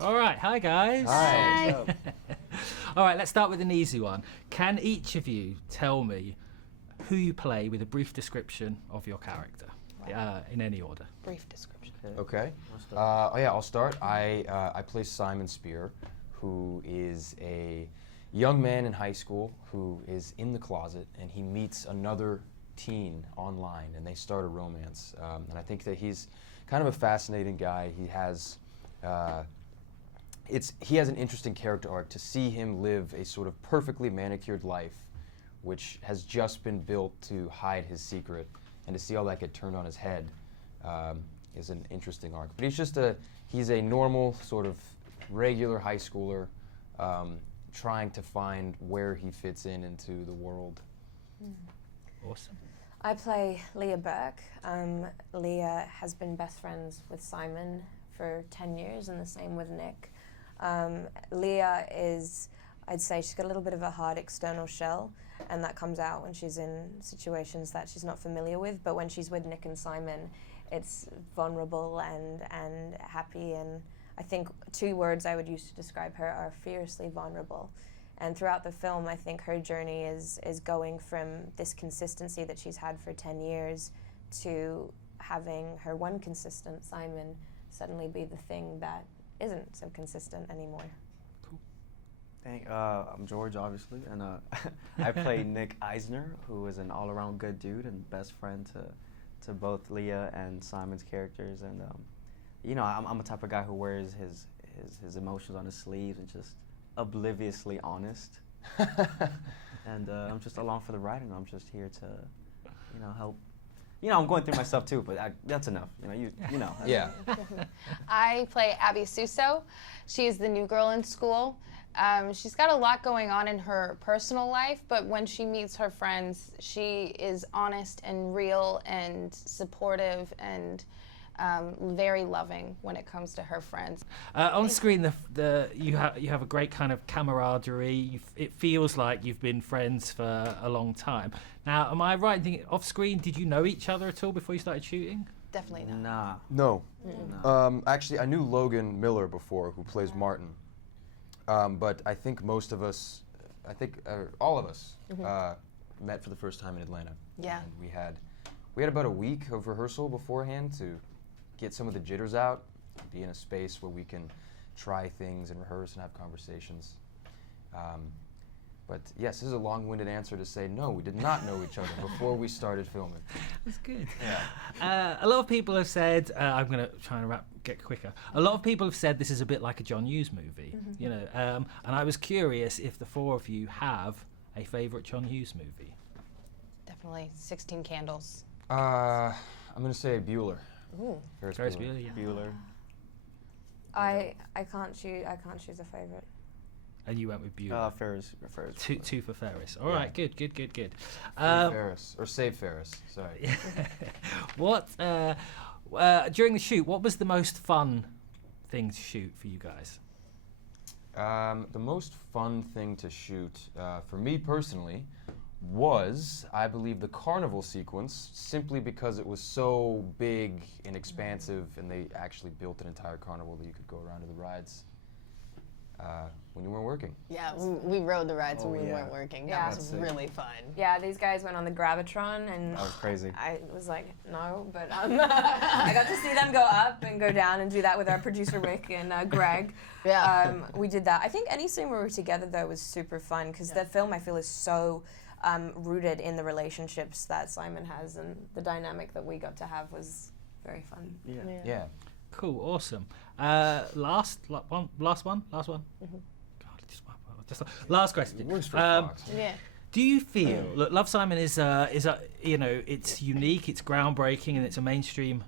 All right, hi guys. Hi. All right, let's start with an easy one. Can each of you tell me who you play with a brief description of your character, in any order? Brief description. Okay. I'll start. I play Simon Spier, who is a young man in high school who is in the closet, and he meets another teen online, and they start a romance. And I think that he's kind of a fascinating guy. He has an interesting character arc. To see him live a sort of perfectly manicured life, which has just been built to hide his secret, and to see all that get turned on his head is an interesting arc. But he's a normal, sort of regular high schooler trying to find where he fits into the world. Awesome. I play Leah Burke. Leah has been best friends with Simon for 10 years, and the same with Nick. Leah is, I'd say, she's got a little bit of a hard external shell, and that comes out when she's in situations that she's not familiar with. But when she's with Nick and Simon, it's vulnerable and happy. And I think 2 words I would use to describe her are fiercely vulnerable. And throughout the film, I think her journey is going from this consistency that she's had for 10 years to having her one consistent, Simon, suddenly be the thing that isn't so consistent anymore. Cool. I'm George, obviously, and I play Nick Eisner, who is an all-around good dude and best friend to both Leah and Simon's characters. And I'm a type of guy who wears his emotions on his sleeves and just obliviously honest. And I'm just along for the ride, and I'm just here to, help. I'm going through my stuff too, but that's enough. You know. Yeah. I play Abby Suso. She's the new girl in school. She's got a lot going on in her personal life, but when she meets her friends, she is honest and real and supportive and very loving when it comes to her friends. On screen, you have a great kind of camaraderie. It feels like you've been friends for a long time. Now, am I right in thinking off screen, did you know each other at all before you started shooting? Definitely not. Nah. No. Nah. Actually, I knew Logan Miller before, who plays Martin. But I think all of us met for the first time in Atlanta. Yeah. And we had about a week of rehearsal beforehand to get some of the jitters out, be in a space where we can try things and rehearse and have conversations. But yes, this is a long-winded answer to say no, we did not know each other before we started filming. That's good. Yeah. A lot of people have said, I'm going to try and get quicker. A lot of people have said this is a bit like a John Hughes movie, and I was curious if the 4 of you have a favourite John Hughes movie. Definitely 16 Candles. I'm going to say Bueller. Ooh. Ferris Bueller, yeah. Bueller. I can't choose a favorite. And you went with Bueller. Ferris. Two for Ferris. All right, good. Ferris, or Save Ferris, sorry. What, during the shoot, what was the most fun thing to shoot for you guys? The most fun thing to shoot, for me personally, was, I believe, the carnival sequence, simply because it was so big and expansive, and they actually built an entire carnival that you could go around to the rides when you weren't working. Yeah, we rode the rides when we yeah. weren't working. Yeah. That was really fun. Yeah, these guys went on the Gravitron, and That was crazy. I was like, no, but I got to see them go up and go down and do that with our producer Rick and Greg. Yeah. We did that. I think any scene where we were together though was super fun, because the film, I feel, is so rooted in the relationships that Simon has, and the dynamic that we got to have was very fun. Yeah. Cool, awesome. Last one. Mm-hmm. God, last question. It works for Fox. Yeah. Do you feel, look, Love, Simon is it's unique, it's groundbreaking, and it's a mainstream,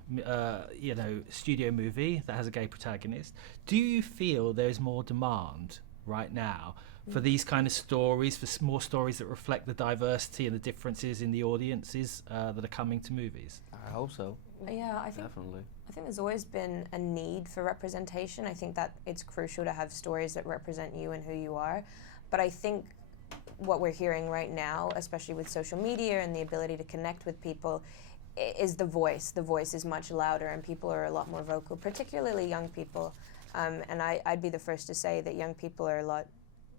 studio movie that has a gay protagonist. Do you feel there's more demand right now for these kind of stories, for more stories that reflect the diversity and the differences in the audiences that are coming to movies? I hope so. Yeah, I think Definitely. I think there's always been a need for representation. I think that it's crucial to have stories that represent you and who you are. But I think what we're hearing right now, especially with social media and the ability to connect with people, is the voice. The voice is much louder, and people are a lot more vocal, particularly young people. And I'd be the first to say that young people are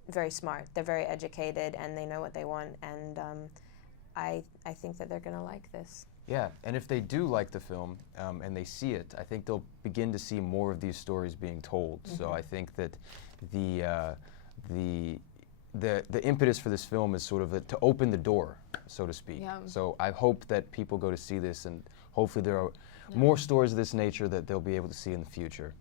very smart. They're very educated, and they know what they want. And I think that they're going to like this. Yeah, and if they do like the film and they see it, I think they'll begin to see more of these stories being told. So I think that the impetus for this film is sort of to open the door, so to speak. Yeah. So I hope that people go to see this, and hopefully there are more stories of this nature that they'll be able to see in the future.